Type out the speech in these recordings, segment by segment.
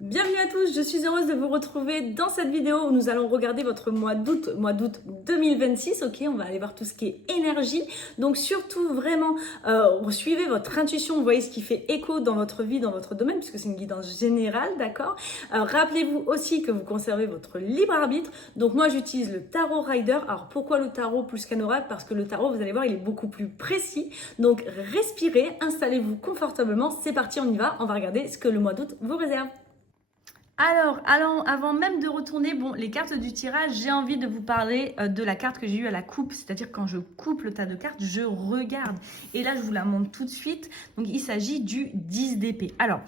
Bienvenue à tous, je suis heureuse de vous retrouver dans cette vidéo où nous allons regarder votre mois d'août 2026. Ok, on va aller voir tout ce qui est énergie. Donc surtout vraiment, suivez votre intuition, vous voyez ce qui fait écho dans votre vie, dans votre domaine, puisque c'est une guidance générale, d'accord. Rappelez-vous aussi que vous conservez votre libre arbitre. Donc moi j'utilise le tarot Rider. Alors pourquoi le tarot plus qu'un oracle? Parce que le tarot, vous allez voir, il est beaucoup plus précis. Donc respirez, installez-vous confortablement, c'est parti, on y va. On va regarder ce que le mois d'août vous réserve. Alors, avant même de retourner, bon, les cartes du tirage, j'ai envie de vous parler de la carte que j'ai eue à la coupe. C'est-à-dire quand je coupe le tas de cartes, je regarde. Et là, je vous la montre tout de suite. Donc, il s'agit du 10 d'épée. Alors,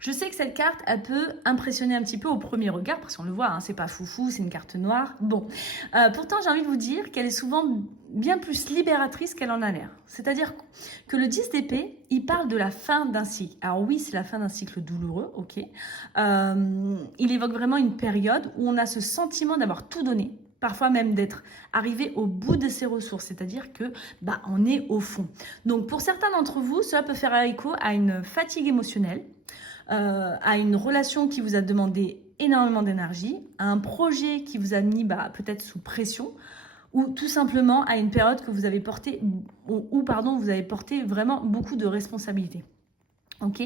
je sais que cette carte, elle peut impressionner un petit peu au premier regard, parce qu'on le voit, hein, c'est pas foufou, c'est une carte noire. Bon, pourtant, j'ai envie de vous dire qu'elle est souvent bien plus libératrice qu'elle en a l'air. C'est-à-dire que le 10 d'épée, il parle de la fin d'un cycle. Alors oui, c'est la fin d'un cycle douloureux, ok. Il évoque vraiment une période où on a ce sentiment d'avoir tout donné, parfois même d'être arrivé au bout de ses ressources, c'est-à-dire que on est au fond. Donc pour certains d'entre vous, cela peut faire écho à une fatigue émotionnelle, à une relation qui vous a demandé énormément d'énergie, à un projet qui vous a mis peut-être sous pression, ou tout simplement à une période que vous avez porté, vous avez porté vraiment beaucoup de responsabilités. Ok,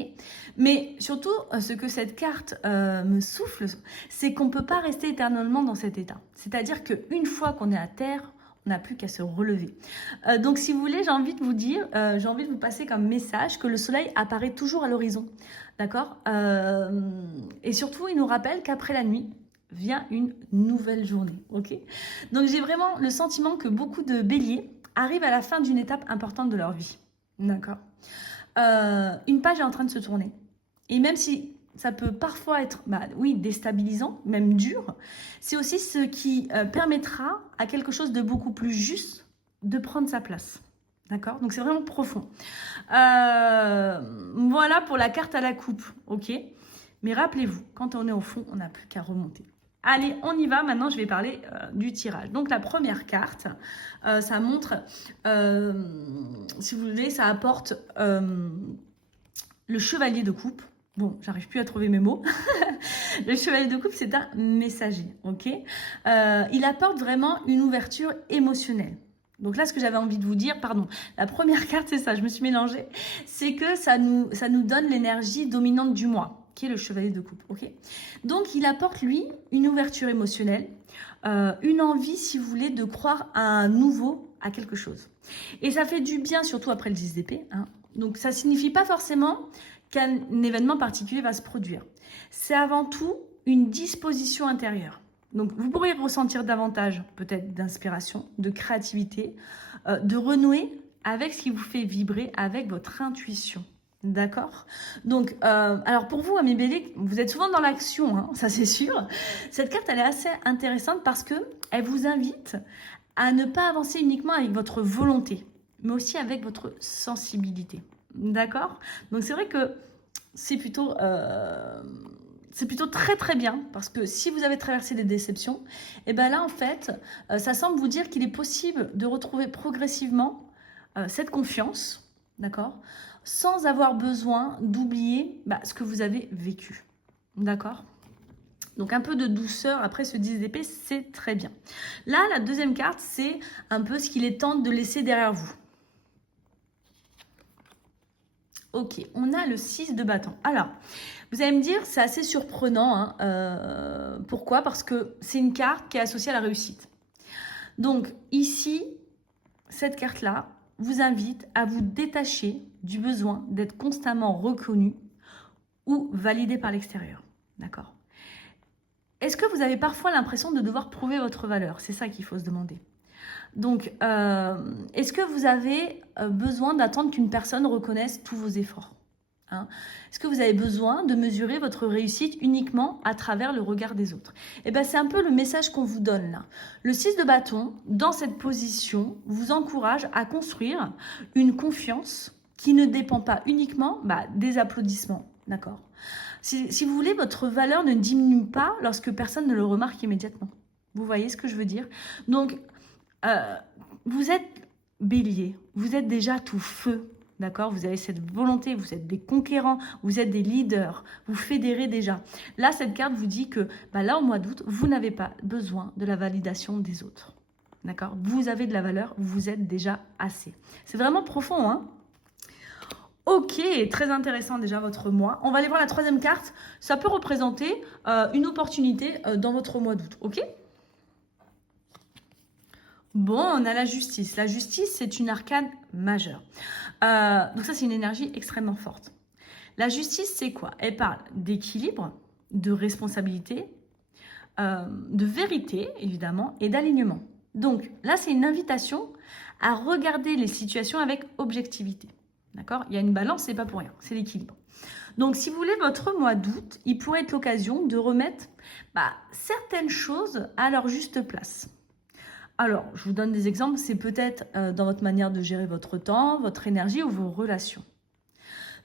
mais surtout, ce que cette carte me souffle, c'est qu'on ne peut pas rester éternellement dans cet état. C'est-à-dire qu'une fois qu'on est à terre, on n'a plus qu'à se relever. Donc, si vous voulez, j'ai envie de vous dire, j'ai envie de vous passer comme message que le soleil apparaît toujours à l'horizon. D'accord. Et surtout, il nous rappelle qu'après la nuit vient une nouvelle journée. Ok. Donc, j'ai vraiment le sentiment que beaucoup de béliers arrivent à la fin d'une étape importante de leur vie. D'accord. Une page est en train de se tourner. Et même si ça peut parfois être, oui, déstabilisant, même dur, c'est aussi ce qui permettra à quelque chose de beaucoup plus juste de prendre sa place. D'accord? Donc c'est vraiment profond. Voilà pour la carte à la coupe, ok? Mais rappelez-vous, quand on est au fond, on n'a plus qu'à remonter. Allez, on y va. Maintenant, je vais parler du tirage. Donc, la première carte, ça montre, si vous voulez, ça apporte le chevalier de coupe. Bon, j'arrive plus à trouver mes mots. Le chevalier de coupe, c'est un messager, ok. Il apporte vraiment une ouverture émotionnelle. Donc là, ce que j'avais envie de vous dire, pardon, la première carte, c'est ça, je me suis mélangée, c'est que ça nous donne l'énergie dominante du mois, qui est le chevalier de coupe, ok. Donc, il apporte, lui, une ouverture émotionnelle, une envie, si vous voulez, de croire à un nouveau, à quelque chose. Et ça fait du bien, surtout après le 10 d'épée, hein. Donc, ça ne signifie pas forcément qu'un événement particulier va se produire. C'est avant tout une disposition intérieure. Donc, vous pourriez ressentir davantage peut-être d'inspiration, de créativité, de renouer avec ce qui vous fait vibrer, avec votre intuition. D'accord? Donc, alors pour vous, mes béliers, vous êtes souvent dans l'action, hein, ça c'est sûr. Cette carte, elle est assez intéressante parce qu'elle vous invite à ne pas avancer uniquement avec votre volonté, mais aussi avec votre sensibilité. D'accord? Donc, c'est vrai que c'est plutôt très très bien parce que si vous avez traversé des déceptions, et bien là en fait, ça semble vous dire qu'il est possible de retrouver progressivement cette confiance, d'accord, sans avoir besoin d'oublier ce que vous avez vécu, d'accord. Donc un peu de douceur après ce 10 d'épée, c'est très bien. Là, la deuxième carte, c'est un peu ce qu'il est temps de laisser derrière vous. Ok, on a le 6 de bâton. Alors, vous allez me dire, c'est assez surprenant. Hein, pourquoi? Parce que c'est une carte qui est associée à la réussite. Donc, ici, cette carte-là vous invite à vous détacher du besoin d'être constamment reconnu ou validé par l'extérieur. D'accord? Est-ce que vous avez parfois l'impression de devoir prouver votre valeur? C'est ça qu'il faut se demander. Donc, est-ce que vous avez besoin d'attendre qu'une personne reconnaisse tous vos efforts, hein? Est-ce que vous avez besoin de mesurer votre réussite uniquement à travers le regard des autres? Eh bien, c'est un peu le message qu'on vous donne là. Le 6 de bâton, dans cette position, vous encourage à construire une confiance qui ne dépend pas uniquement des applaudissements, d'accord? Si vous voulez, votre valeur ne diminue pas lorsque personne ne le remarque immédiatement. Vous voyez ce que je veux dire? Donc, vous êtes bélier, vous êtes déjà tout feu, D'accord? Vous avez cette volonté, vous êtes des conquérants, vous êtes des leaders, vous fédérez déjà. Là, cette carte vous dit que là, au mois d'août, vous n'avez pas besoin de la validation des autres. D'accord? Vous avez de la valeur, vous êtes déjà assez. C'est vraiment profond, hein? Ok, très intéressant déjà votre mois. On va aller voir la troisième carte. Ça peut représenter une opportunité dans votre mois d'août, ok? Bon, on a la justice. La justice, c'est une arcane majeure. Donc ça, c'est une énergie extrêmement forte. La justice, c'est quoi? Elle parle d'équilibre, de responsabilité, de vérité, évidemment, et d'alignement. Donc là, c'est une invitation à regarder les situations avec objectivité. D'accord? Il y a une balance, c'est pas pour rien, c'est l'équilibre. Donc, si vous voulez, votre mois d'août, il pourrait être l'occasion de remettre certaines choses à leur juste place. Alors, je vous donne des exemples. C'est peut-être dans votre manière de gérer votre temps, votre énergie ou vos relations.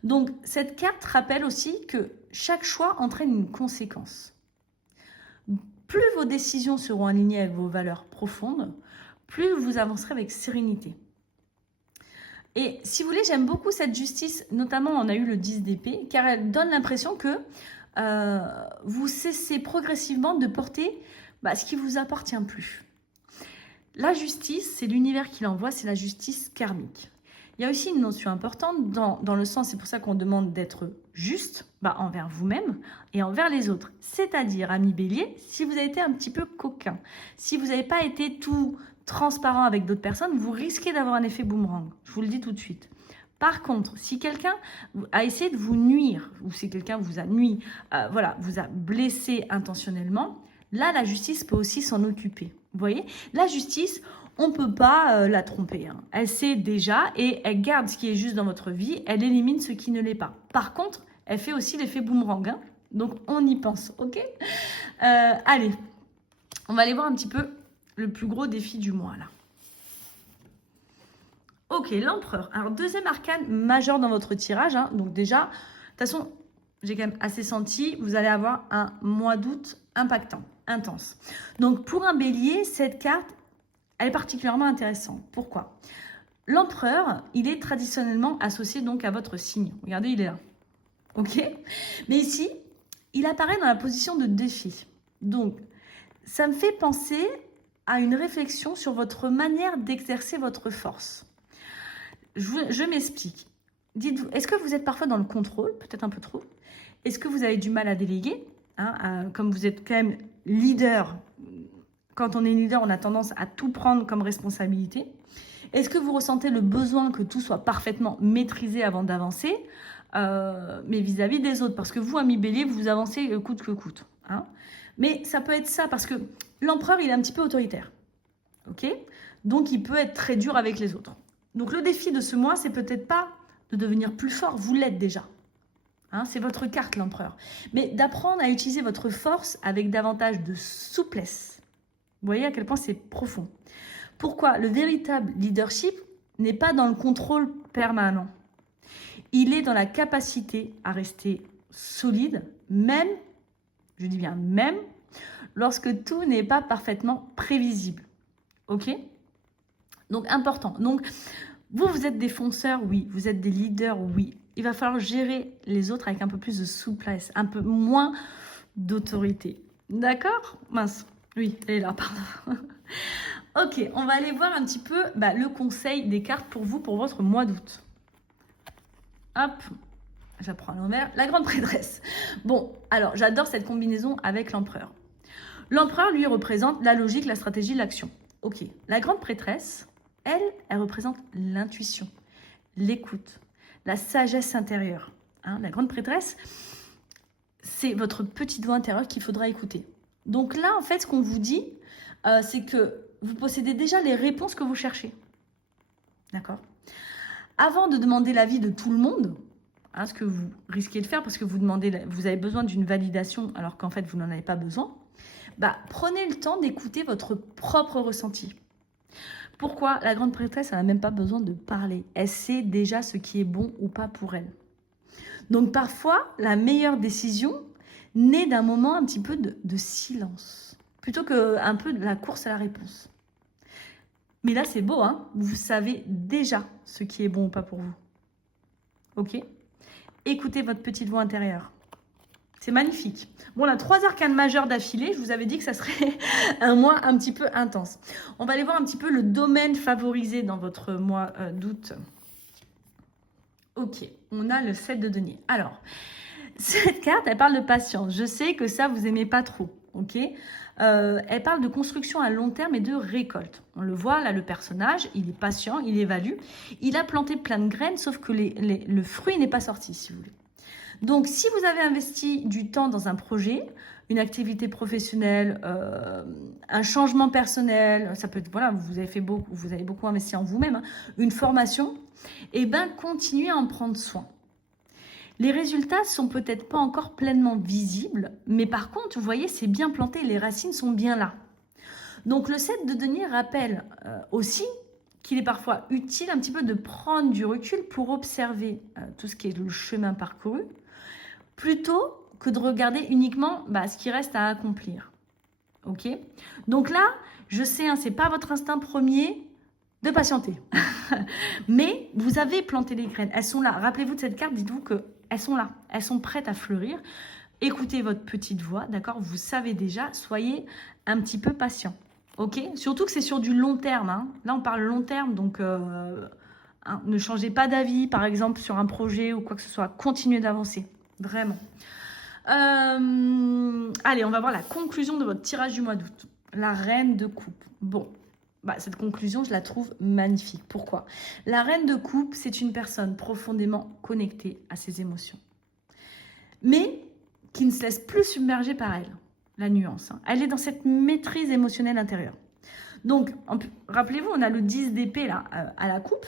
Donc, cette carte rappelle aussi que chaque choix entraîne une conséquence. Plus vos décisions seront alignées avec vos valeurs profondes, plus vous avancerez avec sérénité. Et si vous voulez, j'aime beaucoup cette justice, notamment on a eu le 10 d'épée, car elle donne l'impression que vous cessez progressivement de porter ce qui ne vous appartient plus. La justice, c'est l'univers qui l'envoie, c'est la justice karmique. Il y a aussi une notion importante dans le sens, c'est pour ça qu'on demande d'être juste envers vous-même et envers les autres. C'est-à-dire, ami bélier, si vous avez été un petit peu coquin, si vous n'avez pas été tout transparent avec d'autres personnes, vous risquez d'avoir un effet boomerang. Je vous le dis tout de suite. Par contre, si quelqu'un a essayé de vous nuire, ou si quelqu'un vous a nui, vous a blessé intentionnellement, là, la justice peut aussi s'en occuper. Vous voyez, la justice, on ne peut pas la tromper. Hein. Elle sait déjà et elle garde ce qui est juste dans votre vie. Elle élimine ce qui ne l'est pas. Par contre, elle fait aussi l'effet boomerang. Hein. Donc, on y pense. OK? Allez, on va aller voir un petit peu le plus gros défi du mois, là. Ok, l'empereur. Alors, deuxième arcane majeur dans votre tirage. Hein. Donc, déjà, de toute façon, j'ai quand même assez senti, vous allez avoir un mois d'août impactant, intense. Donc, pour un bélier, cette carte, elle est particulièrement intéressante. Pourquoi? L'empereur, il est traditionnellement associé donc à votre signe. Regardez, il est là. Ok? Mais ici, il apparaît dans la position de défi. Donc, ça me fait penser à une réflexion sur votre manière d'exercer votre force. Je m'explique. Dites-vous, est-ce que vous êtes parfois dans le contrôle, peut-être un peu trop? Est-ce que vous avez du mal à déléguer, comme vous êtes quand même leader? Quand on est leader, on a tendance à tout prendre comme responsabilité. Est-ce que vous ressentez le besoin que tout soit parfaitement maîtrisé avant d'avancer, mais vis-à-vis des autres? Parce que vous, ami bélier, vous avancez coûte que coûte. Hein. Mais ça peut être ça, parce que l'empereur, il est un petit peu autoritaire. Ok? Donc, il peut être très dur avec les autres. Donc, le défi de ce mois, c'est peut-être pas de devenir plus fort. Vous l'êtes déjà. Hein, c'est votre carte, l'empereur. Mais d'apprendre à utiliser votre force avec davantage de souplesse. Vous voyez à quel point c'est profond. Pourquoi? Le véritable leadership n'est pas dans le contrôle permanent. Il est dans la capacité à rester solide, même, je dis bien même, lorsque tout n'est pas parfaitement prévisible. Ok? Donc, important. Donc, vous êtes des fonceurs, oui. Vous êtes des leaders, oui. Il va falloir gérer les autres avec un peu plus de souplesse, un peu moins d'autorité. D'accord? Mince. Oui, elle est là, pardon. Ok, on va aller voir un petit peu le conseil des cartes pour vous, pour votre mois d'août. Hop, j'apprends à l'envers. La grande prêtresse. Bon, alors, j'adore cette combinaison avec l'empereur. L'empereur, lui, représente la logique, la stratégie, l'action. Ok, la grande prêtresse, elle représente l'intuition, l'écoute, la sagesse intérieure. Hein, la grande prêtresse, c'est votre petite voix intérieure qu'il faudra écouter. Donc là, en fait, ce qu'on vous dit, c'est que vous possédez déjà les réponses que vous cherchez. D'accord? Avant de demander l'avis de tout le monde, ce que vous risquez de faire parce que vous avez besoin d'une validation alors qu'en fait, vous n'en avez pas besoin, prenez le temps d'écouter votre propre ressenti. Pourquoi? La grande prêtresse, elle n'a même pas besoin de parler. Elle sait déjà ce qui est bon ou pas pour elle. Donc parfois, la meilleure décision naît d'un moment un petit peu de silence, plutôt qu'un peu de la course à la réponse. Mais là, c'est beau, hein? Vous savez déjà ce qui est bon ou pas pour vous. ok? Écoutez votre petite voix intérieure. C'est magnifique. Bon, on a 3 arcanes majeures d'affilée. Je vous avais dit que ça serait un mois un petit peu intense. On va aller voir un petit peu le domaine favorisé dans votre mois d'août. Ok, on a le 7 de denier. Alors, cette carte, elle parle de patience. Je sais que ça, vous aimez pas trop, ok? Elle parle de construction à long terme et de récolte. On le voit, là, le personnage, il est patient, il évalue. Il a planté plein de graines, sauf que le fruit n'est pas sorti, si vous voulez. Donc, si vous avez investi du temps dans un projet, une activité professionnelle, un changement personnel, ça peut être, voilà, vous avez beaucoup investi en vous-même, hein, une formation, eh bien, continuez à en prendre soin. Les résultats sont peut-être pas encore pleinement visibles, mais par contre, vous voyez, c'est bien planté, les racines sont bien là. Donc, le 7 de denier rappelle aussi qu'il est parfois utile un petit peu de prendre du recul pour observer tout ce qui est le chemin parcouru, plutôt que de regarder uniquement ce qui reste à accomplir. Ok? Donc là, je sais, hein, c'est pas votre instinct premier de patienter. Mais vous avez planté les graines. Elles sont là. Rappelez-vous de cette carte, dites-vous qu'elles sont là. Elles sont prêtes à fleurir. Écoutez votre petite voix, d'accord? Vous savez déjà, soyez un petit peu patient. Ok? Surtout que c'est sur du long terme. Hein. Là, on parle long terme, donc ne changez pas d'avis, par exemple, sur un projet ou quoi que ce soit. Continuez d'avancer. Vraiment. Allez, on va voir la conclusion de votre tirage du mois d'août. La reine de coupe. Bon, cette conclusion, je la trouve magnifique. Pourquoi? La reine de coupe, c'est une personne profondément connectée à ses émotions. Mais qui ne se laisse plus submerger par elle. La nuance. Hein. Elle est dans cette maîtrise émotionnelle intérieure. Donc, rappelez-vous, on a le 10 d'épée là, à la coupe.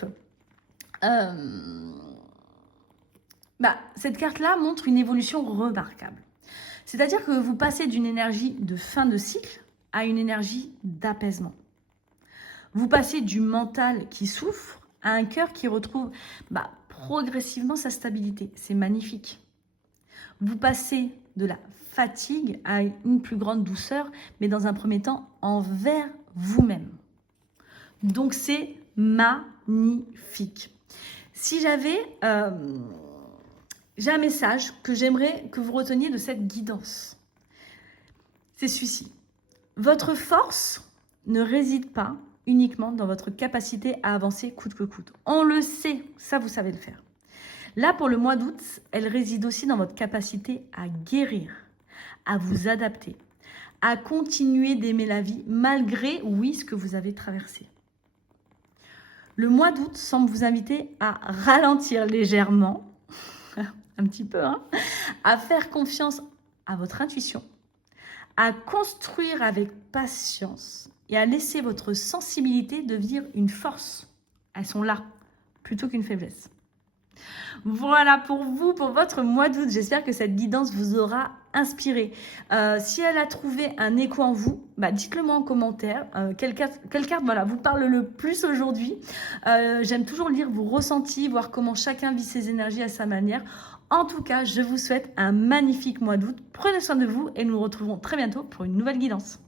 Cette carte-là montre une évolution remarquable. C'est-à-dire que vous passez d'une énergie de fin de cycle à une énergie d'apaisement. Vous passez du mental qui souffre à un cœur qui retrouve progressivement sa stabilité. C'est magnifique. Vous passez de la fatigue à une plus grande douceur, mais dans un premier temps envers vous-même. Donc c'est magnifique. Si j'ai un message que j'aimerais que vous reteniez de cette guidance. C'est celui-ci. Votre force ne réside pas uniquement dans votre capacité à avancer coûte que coûte. On le sait, ça vous savez le faire. Là, pour le mois d'août, elle réside aussi dans votre capacité à guérir, à vous adapter, à continuer d'aimer la vie malgré, oui, ce que vous avez traversé. Le mois d'août semble vous inviter à ralentir légèrement, un petit peu, hein, à faire confiance à votre intuition, à construire avec patience et à laisser votre sensibilité devenir une force. Elles sont là, plutôt qu'une faiblesse. Voilà pour vous, pour votre mois d'août. J'espère que cette guidance vous aura inspiré. Si elle a trouvé un écho en vous, dites-le moi en commentaire. Quelle carte vous parle le plus aujourd'hui? J'aime toujours lire vos ressentis, voir comment chacun vit ses énergies à sa manière. En tout cas, je vous souhaite un magnifique mois d'août. Prenez soin de vous et nous nous retrouverons très bientôt pour une nouvelle guidance.